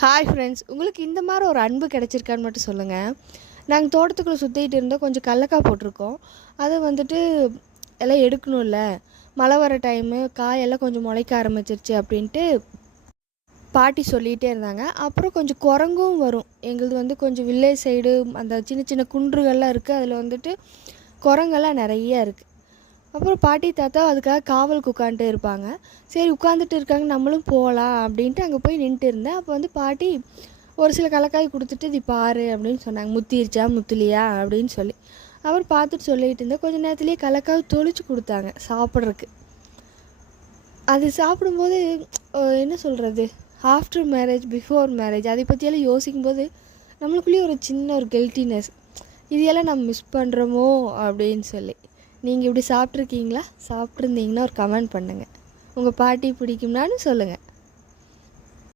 Hi friends, உங்களுக்கு இந்த மாதிரி ஒரு அன்பு கிடச்சிருக்கான்னு மட்டும் சொல்லுங்கள். நாங்கள் தோட்டத்துக்குள்ளே சுற்றிட்டு இருந்தோம், கொஞ்சம் கடலக்காய் போட்டிருக்கோம். அதை வந்துட்டு எல்லாம் எடுக்கணும்ல, மழை வர டைமு, காயெல்லாம் கொஞ்சம் முளைக்க ஆரம்பிச்சிருச்சு அப்படின்ட்டு பாட்டி சொல்லிகிட்டே இருந்தாங்க. அப்புறம் கொஞ்சம் குரங்கும் வரும். எங்களுது வந்து கொஞ்சம் வில்லேஜ் சைடு, அந்த சின்ன சின்ன குன்றுகள்லாம் இருக்குது. அதில் வந்துட்டு குரங்கெல்லாம் நிறைய இருக்குது. அப்புறம் பாட்டி தாத்தா அதுக்காக காவலுக்கு உட்காந்துட்டு இருப்பாங்க. சரி, உட்காந்துட்டு இருக்காங்க, நம்மளும் போகலாம் அப்படின்ட்டு அங்கே போய் நின்றுட்டு இருந்தேன். அப்போ வந்து பாட்டி ஒரு சில கலக்காய் கொடுத்துட்டு இது பாரு அப்படின்னு சொன்னாங்க. முத்திருச்சா முத்துலியா அப்படின்னு சொல்லி அவர் பார்த்துட்டு சொல்லிகிட்டு இருந்தேன். கொஞ்சம் நேரத்துலேயே கலக்காய் தொளிச்சு கொடுத்தாங்க சாப்பிட்றதுக்கு. அது சாப்பிடும்போது என்ன சொல்கிறது, ஆஃப்டர் மேரேஜ் பிஃபோர் மேரேஜ் அதை பற்றியெல்லாம் யோசிக்கும்போது நம்மளுக்குள்ளேயே ஒரு சின்ன ஒரு கில்ட்டினஸ், இதையெல்லாம் நம்ம மிஸ் பண்ணுறோமோ அப்படின்னு சொல்லி. நீங்கள் இப்படி சாப்பிட்ருக்கீங்களா? சாப்பிட்ருந்தீங்கன்னா ஒரு கமெண்ட் பண்ணுங்கள். உங்கள் பாட்டி பிடிக்கும்னாலும் சொல்லுங்கள்.